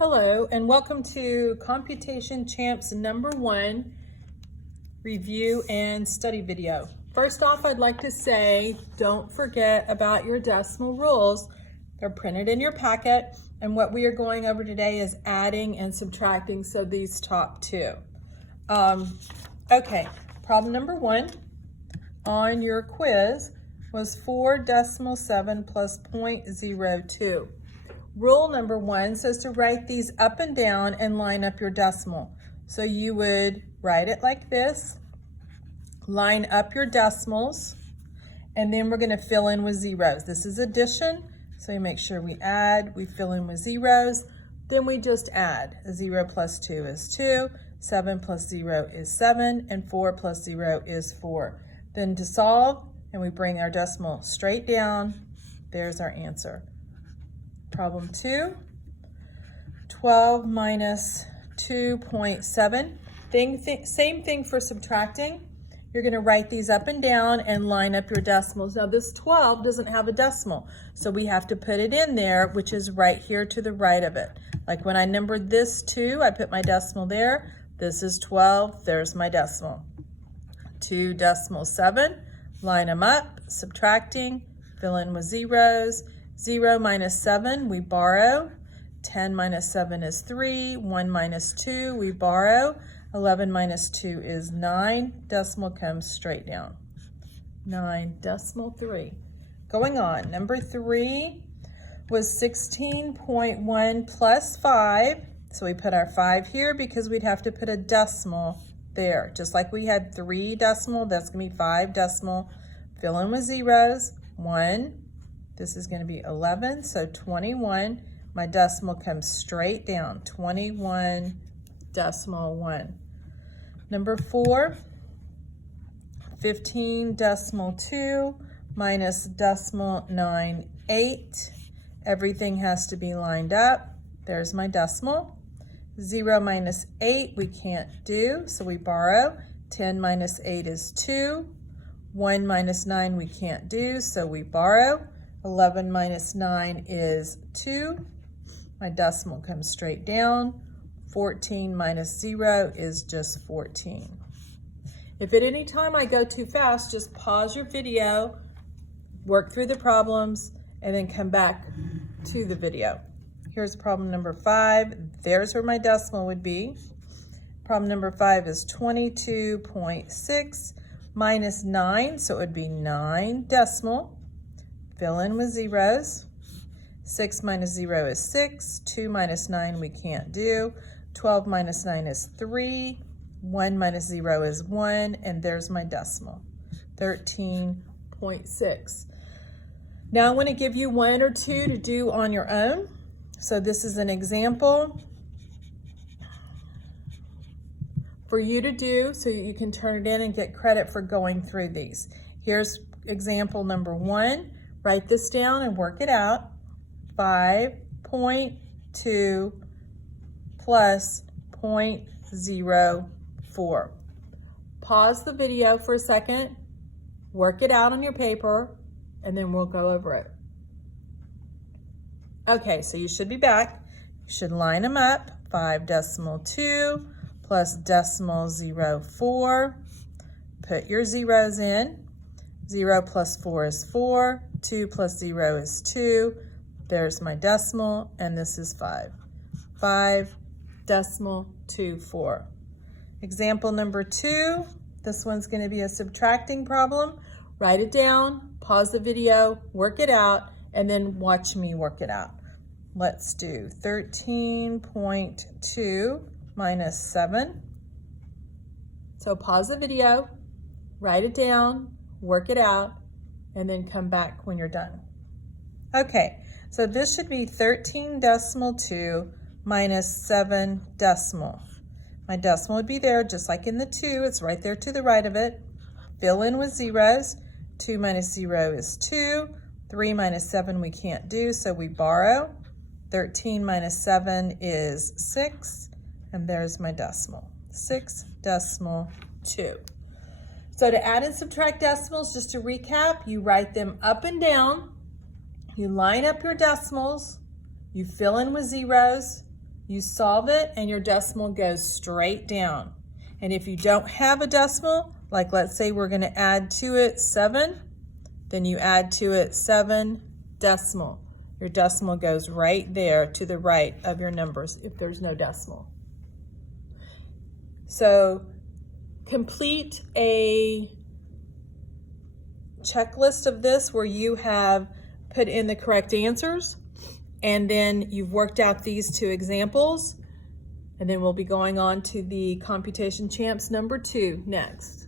Hello and welcome to Computation Champs #1 review and study video. First off, I'd like to say don't forget about your decimal rules. They're printed in your packet, and what we are going over today is adding and subtracting, so these top two. Okay, problem number 1 on your quiz was 4.7 plus 0.02. Rule number 1 says to write these up and down and line up your decimal. So you would write it like this, line up your decimals, and then we're going to fill in with zeros. This is addition, so you make sure we add, we fill in with zeros, then we just add. 0 plus 2 is 2, 7 plus 0 is 7, and 4 plus 0 is 4. Then to solve, and we bring our decimal straight down, there's our answer. Problem 2, 12 minus 2.7. Same thing for subtracting. You're going to write these up and down and line up your decimals. Now this 12 doesn't have a decimal, so we have to put it in there, which is right here to the right of it. Like when I numbered this 2, I put my decimal there. This is 12, there's my decimal. 2.7, line them up, subtracting, fill in with zeros. 0 minus 7, we borrow. 10 minus 7 is 3. 1 minus 2, we borrow. 11 minus 2 is 9. Decimal comes straight down. 9.3. Going on, number 3 was 16.1 plus 5. So we put our 5 here because we'd have to put a decimal there. Just like we had 3 decimal, that's going to be 5 decimal. Fill in with zeros. 1. This is going to be 11, so 21. My decimal comes straight down, 21.1. Number 4, 15.2 minus 0.98. Everything has to be lined up. There's my decimal. 0 minus 8 we can't do, so we borrow. 10 minus 8 is 2. 1 minus 9 we can't do, so we borrow. 11 minus 9 is 2. My decimal comes straight down. 14 minus 0 is just 14. If at any time I go too fast, just pause your video, work through the problems, and then come back to the video. Here's problem number 5. There's where my decimal would be. Problem number 5 is 22.6 minus 9, so it would be 9 decimal. Fill in with zeros. 6 minus 0 is 6. 2 minus 9 we can't do. 12 minus 9 is 3. 1 minus 0 is 1. And there's my decimal, 13.6. Now I want to give you 1 or 2 to do on your own. So this is an example for you to do so you can turn it in and get credit for going through these. Here's example number 1. Write this down and work it out. 5.2 plus 0.04. Pause the video for a second, work it out on your paper, and then we'll go over it. Okay, so you should be back. You should line them up. 5.2 plus 0.04. Put your zeros in. 0 plus 4 is 4. 2 plus 0 is 2. There's my decimal, and this is 5. 5.24. Example number 2. This one's going to be a subtracting problem. Write it down, pause the video, work it out, and then watch me work it out. Let's do 13.2 minus 7. So pause the video, write it down, work it out, and then come back when you're done. Okay, so this should be 13.2 minus 7 decimal. My decimal would be there just like in the 2. It's right there to the right of it. Fill in with zeros. 2 minus 0 is 2. 3 minus 7 we can't do, so we borrow. 13 minus 7 is 6. And there's my decimal, 6.2. So to add and subtract decimals, just to recap, you write them up and down, you line up your decimals, you fill in with zeros, You solve it and your decimal goes straight down. And if you don't have a decimal, like let's say we're going to add to it 7, then you add to it 7 decimal. Your decimal goes right there to the right of your numbers if there's no decimal. So complete a checklist of this where you have put in the correct answers, and then you've worked out these 2 examples, and then we'll be going on to the Computation Champs number 2 next.